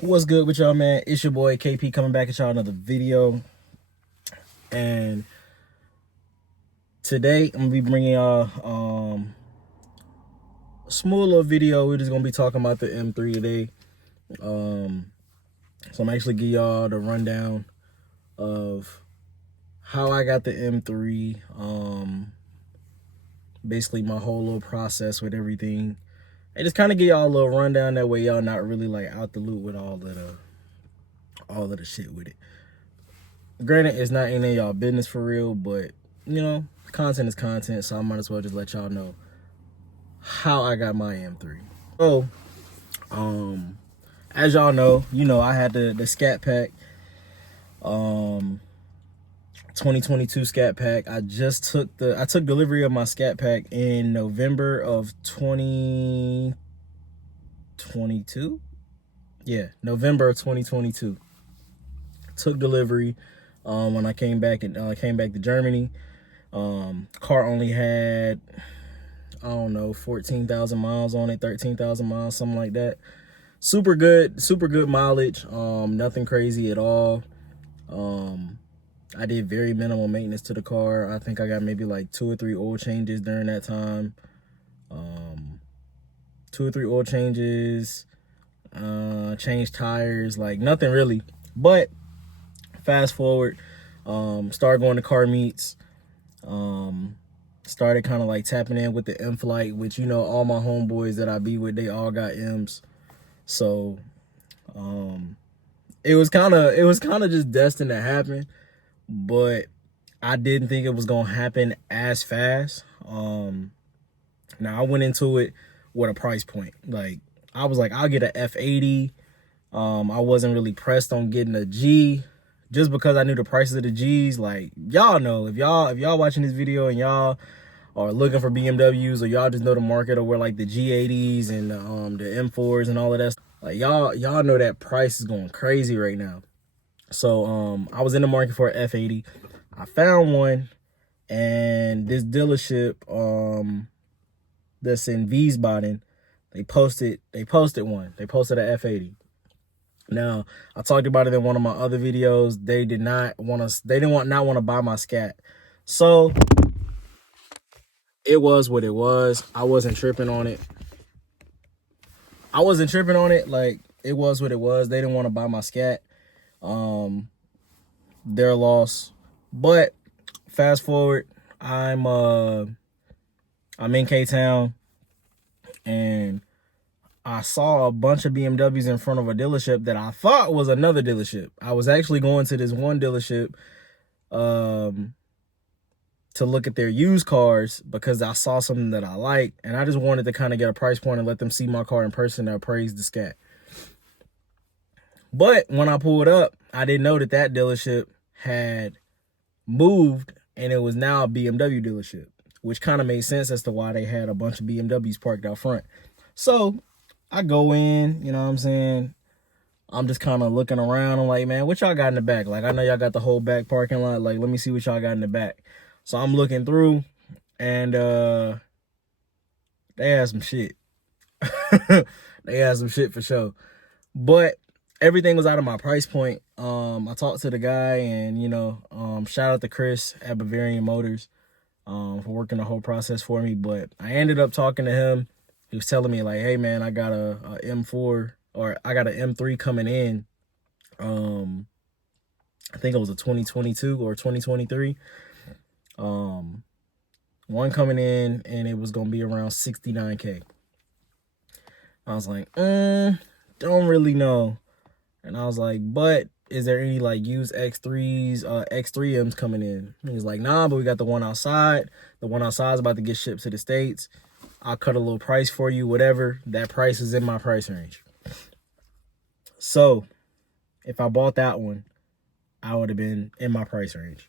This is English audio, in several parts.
What's good with y'all, man? It's your boy KP coming back at y'all another video. And today I'm gonna be bringing y'all a small little video. We're just gonna be talking about the M3 today. So I'm actually give y'all the rundown of how I got the M3. Basically my whole little process with everything. And just kind of give y'all a little rundown, that way y'all not really like out the loop with all of the shit with it. Granted, it's not any of y'all business for real, but you know, content is content, so I might as well just let y'all know how I got my M3. So, as y'all know, I had the Scat Pack, 2022 Scat Pack. I took delivery of my Scat Pack in November of 2022. Yeah, November of 2022. Took delivery. When I came back to Germany. Car only had, I don't know, 14,000 miles on it, 13,000 miles, something like that. Super good mileage. Nothing crazy at all. I did very minimal maintenance to the car. I think I got maybe like 2 or 3 oil changes during that time. 2 or 3 oil changes, changed tires, like nothing really. But fast forward, started going to car meets, started kind of like tapping in with the M Flight, which, all my homeboys that I be with, they all got M's. So it was kind of just destined to happen, but I didn't think it was gonna happen as fast. Now I went into it with a price point. Like, I was like, I'll get a F80. I wasn't really pressed on getting a G, just because I knew the prices of the G's. Like, y'all know, if y'all watching this video and y'all are looking for BMWs, or y'all just know the market, or where like the G80s and the M4s and all of that, like y'all know that price is going crazy right now. So I was in the market for an F80. I found one, and this dealership that's in Wiesbaden, they posted one. They posted an F80. Now, I talked about it in one of my other videos. They did not want to buy my Scat. So it was what it was. I wasn't tripping on it. Like, it was what it was. They didn't want to buy my Scat. Their loss. But fast forward, I'm in K-Town, and I saw a bunch of BMWs in front of a dealership that I thought was another dealership. I was actually going to this one dealership to look at their used cars, because I saw something that I liked, and I just wanted to kind of get a price point and let them see my car in person to appraise the Scat. But when I pulled up, I didn't know that dealership had moved, and it was now a BMW dealership, which kind of made sense as to why they had a bunch of BMWs parked out front. So I go in, you know what I'm saying? I'm just kind of looking around. I'm like, man, what y'all got in the back? Like, I know y'all got the whole back parking lot. Like, let me see what y'all got in the back. So I'm looking through, and they had some shit. They had some shit for sure. But everything was out of my price point. I talked to the guy, and, shout out to Chris at Bavarian Motors for working the whole process for me. But I ended up talking to him. He was telling me, like, hey, man, I got a M4, or I got an M3 coming in. I think it was a 2022 or 2023. One coming in, and it was going to be around 69K. I was like, don't really know. And I was like, but is there any like used X3s, X3Ms coming in? And he's like, nah, but we got the one outside. The one outside is about to get shipped to the States. I'll cut a little price for you, whatever. That price is in my price range. So if I bought that one, I would have been in my price range.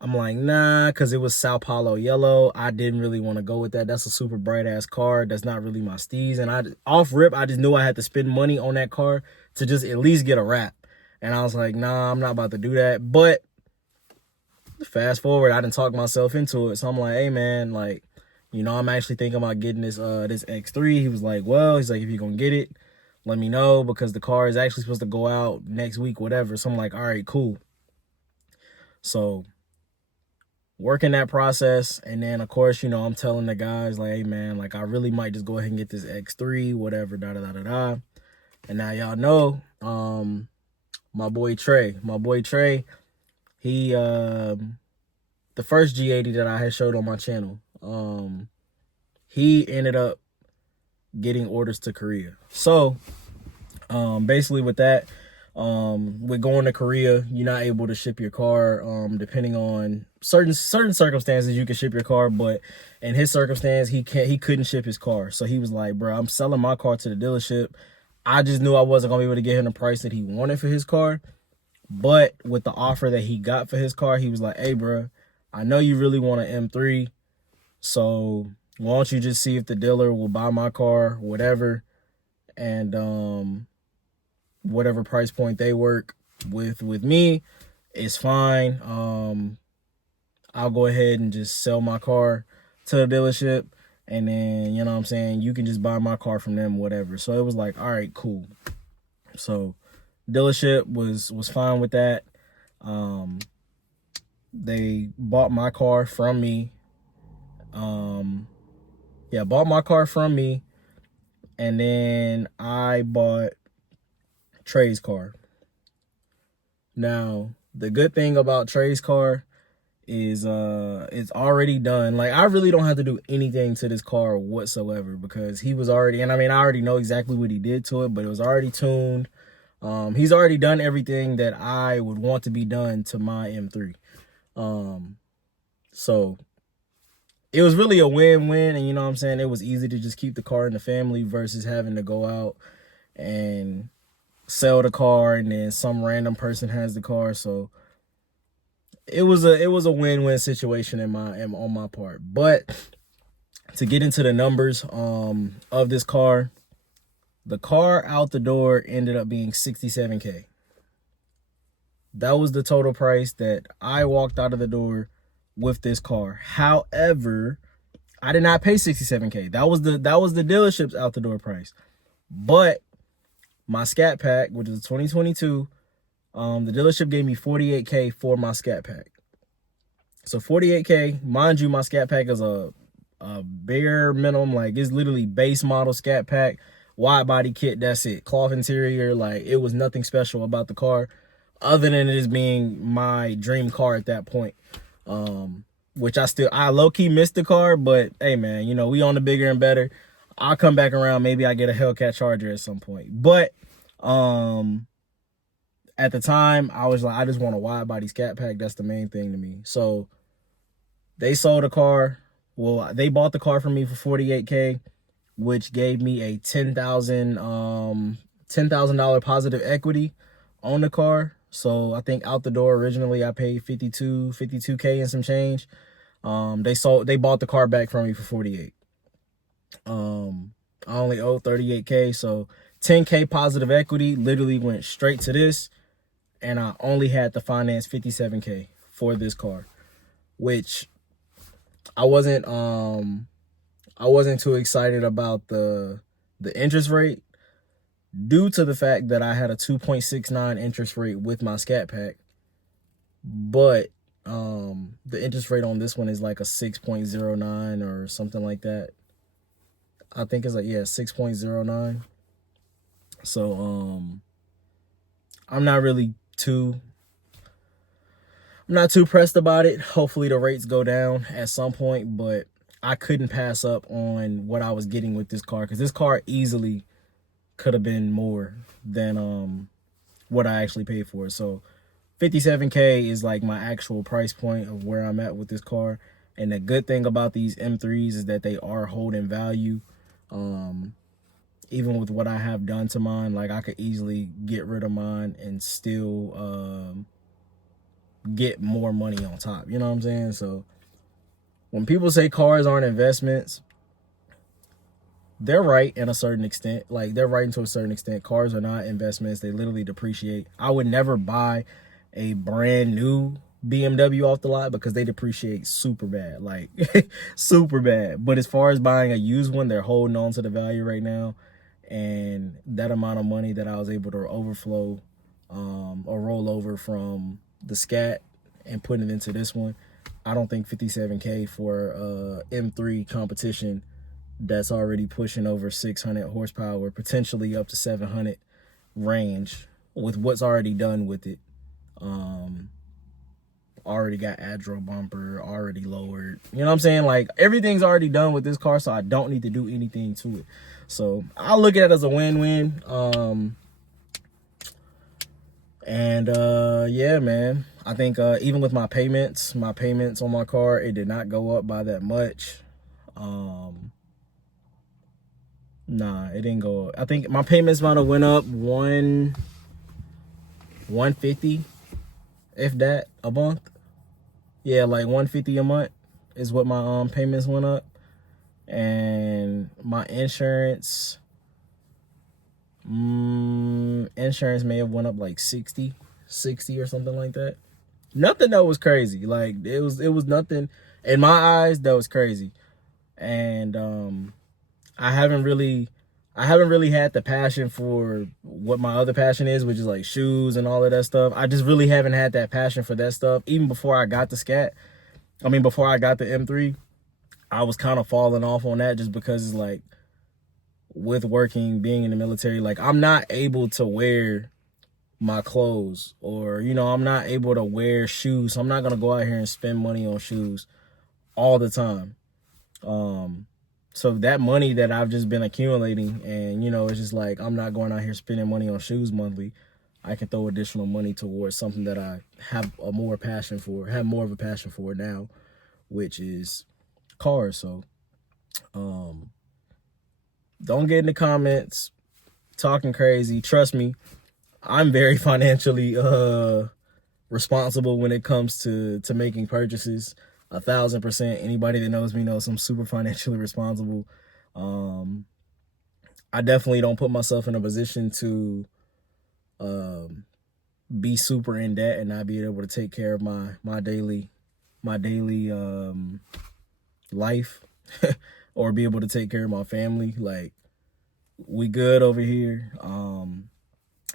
I'm like, nah, because it was Sao Paulo yellow. I didn't really want to go with that. That's a super bright ass car. That's not really my steez. And off rip, I just knew I had to spend money on that car to just at least get a wrap. And I was like, nah, I'm not about to do that. But fast forward, I didn't talk myself into it. So I'm like, hey, man, like, I'm actually thinking about getting this X3. He was like, well, he's like, if you're going to get it, let me know, because the car is actually supposed to go out next week, whatever. So I'm like, all right, cool. So working that process, and then of course, you know, I'm telling the guys like, hey man, like I really might just go ahead and get this X3, whatever, da da da da da. And now y'all know, my boy Trey, he the first G80 that I had showed on my channel, he ended up getting orders to Korea. So basically with that, with going to Korea, you're not able to ship your car. Depending on certain circumstances, you can ship your car, but in his circumstance, he couldn't ship his car. So he was like, bro, I'm selling my car to the dealership. I just knew I wasn't gonna be able to get him the price that he wanted for his car. But with the offer that he got for his car, he was like, hey bro, I know you really want an M3, so why don't you just see if the dealer will buy my car, whatever, and whatever price point they work with me is fine. I'll go ahead and just sell my car to the dealership, and then, you know what I'm saying, you can just buy my car from them, whatever. So it was like, all right, cool. So dealership was fine with that. They bought my car from me. Bought my car from me, and then I bought Trey's car. Now, the good thing about Trey's car is it's already done. Like, I really don't have to do anything to this car whatsoever, because he was already, and I mean, I already know exactly what he did to it, but it was already tuned. He's already done everything that I would want to be done to my M3. So it was really a win-win, and you know what I'm saying, it was easy to just keep the car in the family versus having to go out and sell the car and then some random person has the car. So it was a win-win situation on my part. But to get into the numbers of this car, the car out the door ended up being $67K. That was the total price that I walked out of the door with this car. However, I did not pay $67K. That was the dealership's out the door price. But my Scat Pack, which is a 2022, the dealership gave me $48K for my Scat Pack. So $48K, mind you, my Scat Pack is a bare minimum, like it's literally base model Scat Pack, wide body kit, that's it. Cloth interior, like it was nothing special about the car other than it just being my dream car at that point. Which I low-key missed the car, but hey man, you know, we on the bigger and better. I'll come back around, maybe I get a Hellcat Charger at some point. But at the time, I was like, I just want a wide body Scat Pack. That's the main thing to me. So they sold the car. Well, they bought the car from me for $48K, which gave me a $10,000 positive equity on the car. So I think out the door originally I paid $52K and some change. They bought the car back from me for $48. I only owe $38K, so $10K positive equity literally went straight to this, and I only had to finance $57K for this car, which I wasn't too excited about the interest rate, due to the fact that I had a 2.69 interest rate with my Scat Pack. But the interest rate on this one is like a 6.09 or something like that. I think it's like, yeah, 6.09. So I'm not too pressed about it. Hopefully the rates go down at some point, but I couldn't pass up on what I was getting with this car, because this car easily could have been more than what I actually paid for it. So $57K is like my actual price point of where I'm at with this car. And the good thing about these M3s is that they are holding value. Even with what I have done to mine, like I could easily get rid of mine and still get more money on top. You know what I'm saying? So when people say cars aren't investments, they're right in a certain extent. Like, they're right to a certain extent. Cars are not investments. They literally depreciate. I would never buy a brand new BMW off the lot because they depreciate super bad, like super bad. But as far as buying a used one, they're holding on to the value right now. And that amount of money that I was able to overflow or roll over from the Scat and put it into this one, I don't think 57K for M3 competition that's already pushing over 600 horsepower, potentially up to 700 range, with what's already done with it. Already got Adro bumper, already lowered. You know what I'm saying? Like, everything's already done with this car, so I don't need to do anything to it. So I look at it as a win-win. Yeah, man. I think even with my payments on my car, it did not go up by that much. Nah, it didn't go up. I think my payments might have went up 150, if that, a month. Yeah, like 150 a month is what my payments went up. And my insurance may have went up like 60 or something like that. Nothing that was crazy. Like, it was nothing in my eyes that was crazy. And I haven't really had the passion for what my other passion is, which is like shoes and all of that stuff. I just really haven't had that passion for that stuff. Even before I got the Scat, before I got the M3, I was kind of falling off on that, just because it's like, with working, being in the military, like, I'm not able to wear my clothes, or, you know, I'm not able to wear shoes. So I'm not going to go out here and spend money on shoes all the time. So that money that I've just been accumulating, and, you know, it's just like, I'm not going out here spending money on shoes monthly. I can throw additional money towards something that I have more of a passion for now, which is cars. So don't get in the comments talking crazy. Trust me, I'm very financially responsible when it comes to making purchases. 1,000%. Anybody that knows me knows I'm super financially responsible. I definitely don't put myself in a position to be super in debt and not be able to take care of my daily life or be able to take care of my family. Like, we good over here.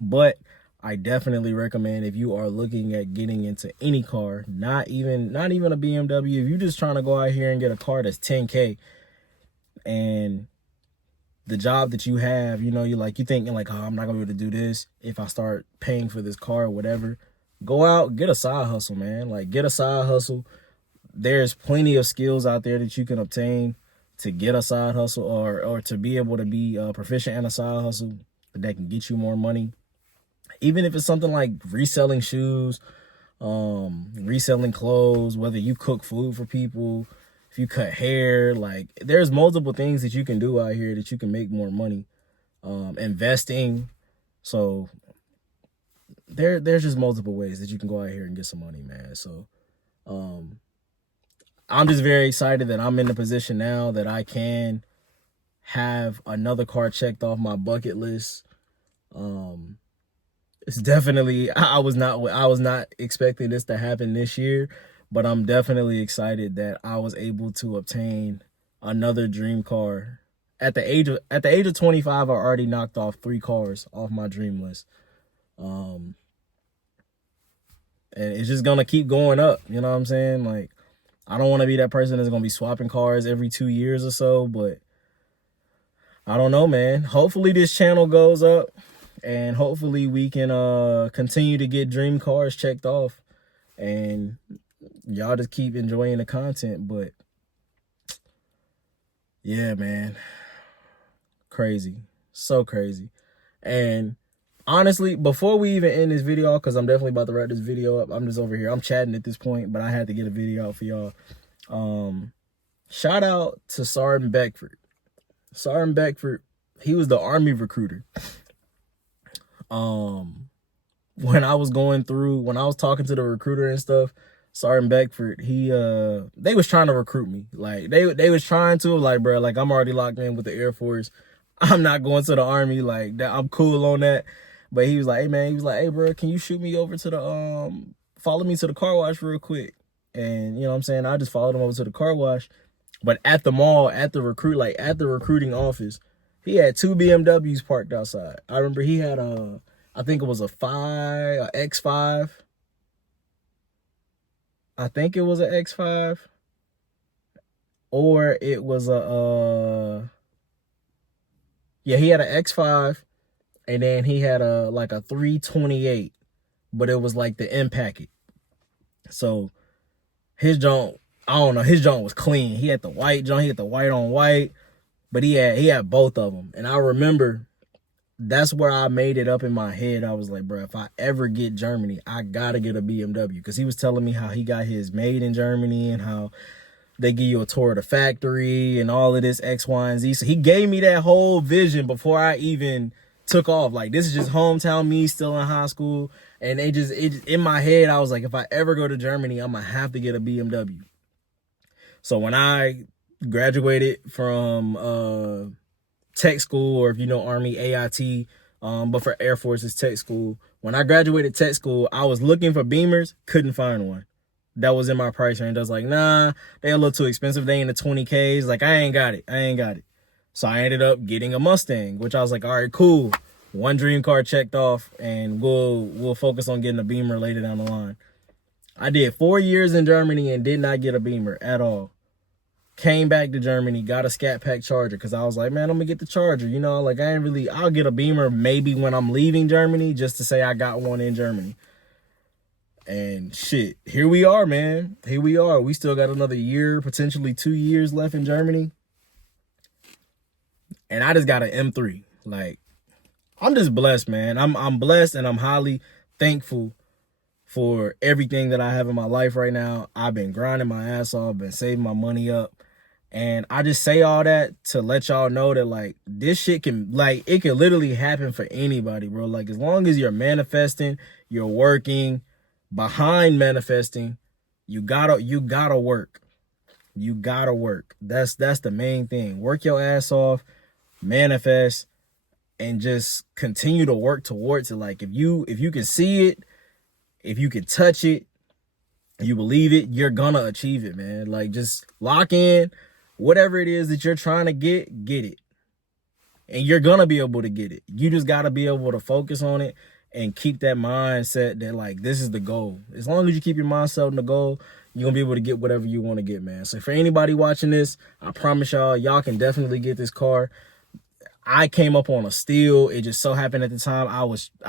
But I definitely recommend, if you are looking at getting into any car, not even a BMW, if you're just trying to go out here and get a car that's 10K, and the job that you have, you know, you're thinking like, oh, I'm not gonna be able to do this if I start paying for this car or whatever. Go out, get a side hustle, man. Like, get a side hustle. There's plenty of skills out there that you can obtain to get a side hustle, or to be able to be proficient in a side hustle that can get you more money. Even if it's something like reselling shoes, reselling clothes, whether you cook food for people, if you cut hair, like, there's multiple things that you can do out here that you can make more money. Investing. So there's just multiple ways that you can go out here and get some money, man. So I'm just very excited that I'm in the position now that I can have another car checked off my bucket list. It's definitely, I was not expecting this to happen this year, but I'm definitely excited that I was able to obtain another dream car. At the age of 25, I already knocked off 3 cars off my dream list. And it's just gonna keep going up, you know what I'm saying? Like, I don't want to be that person that's gonna be swapping cars every 2 years or so, but I don't know, man. Hopefully this channel goes up, and hopefully we can continue to get dream cars checked off, and y'all just keep enjoying the content. But yeah, man, crazy, so crazy. And honestly, before we even end this video, because I'm definitely about to wrap this video up, I'm just over here, I'm chatting at this point, but I had to get a video out for y'all. Shout out to Sergeant Beckford. Sergeant Beckford, he was the Army recruiter. When I was talking to the recruiter and stuff, Sergeant Beckford, they was trying to recruit me. Like, they was trying to, like, bro, like, I'm already locked in with the Air Force. I'm not going to the Army. Like, that, I'm cool on that. But he was like, hey, man, hey, bro, can you shoot me over to follow me to the car wash real quick? And, you know what I'm saying, I just followed him over to the car wash. But at the mall, at the recruiting office, He had 2 BMWs parked outside. I remember he had I think it was a X5. I think it was an X5. Or it was yeah, he had an X5, and then he had a 328, but it was like the M packet. So his joint, I don't know, his joint was clean. He had the white joint, he had the white on white, but he had both of them. And I remember that's where I made it up in my head. I was like, bro, if I ever get Germany, I gotta get a BMW, because he was telling me how he got his made in Germany and how they give you a tour of the factory and all of this X, Y, and Z. So he gave me that whole vision before I even took off. Like, this is just hometown me still in high school. And it just in my head, I was like, if I ever go to Germany, I'm going to have to get a BMW. So when I graduated from tech school, or if you know Army, AIT, but for Air Force, it's tech school. When I graduated tech school, I was looking for Beamers, couldn't find one that was in my price range. I was like, nah, they a little too expensive. They ain't the 20Ks. Like, I ain't got it. So I ended up getting a Mustang, which I was like, all right, cool. One dream car checked off, and we'll focus on getting a Beamer later down the line. I did 4 years in Germany and did not get a Beamer at all. Came back to Germany, got a Scat Pack Charger, because I was like, man, I'm gonna get the Charger. You know, like, I'll get a Beamer maybe when I'm leaving Germany, just to say I got one in Germany. And shit, here we are, man. Here we are. We still got another year, potentially 2 years left in Germany. And I just got an M3. Like, I'm just blessed, man. I'm blessed, and I'm highly thankful for everything that I have in my life right now. I've been grinding my ass off, been saving my money up. And I just say all that to let y'all know that, like, this shit can, like, it can literally happen for anybody, bro. Like, as long as you're manifesting, you're working behind manifesting, you gotta work. You gotta work. That's the main thing. Work your ass off, manifest, and just continue to work towards it. Like, if you can see it, if you can touch it, you believe it, you're gonna achieve it, man. Like, just lock in. Whatever it is that you're trying to get it. And you're gonna be able to get it. You just gotta be able to focus on it and keep that mindset that, like, this is the goal. As long as you keep your mindset on the goal, you're gonna be able to get whatever you want to get, man. So for anybody watching this, I promise y'all can definitely get this car. I came up on a steal. It just so happened at the time I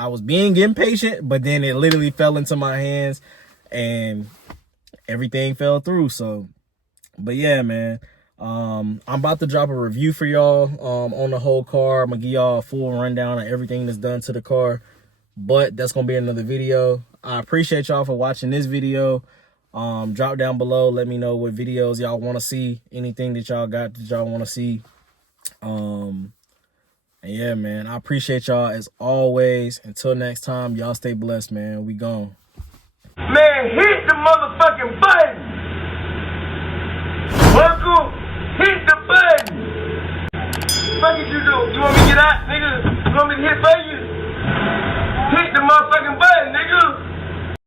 was being impatient, but then it literally fell into my hands and everything fell through. So, but yeah, man. I'm about to drop a review for y'all on the whole car. I'm gonna give y'all a full rundown of everything that's done to the car, but that's gonna be another video. I appreciate y'all for watching this video. Drop down below, let me know what videos y'all want to see, anything that y'all got that y'all want to see. And yeah, man, I appreciate y'all as always. Until next time, y'all stay blessed, man. We gone. Man, hit the motherfucking button. Uncle, hit the button. What did you do? You want me to get out, nigga? You want me to hit for you?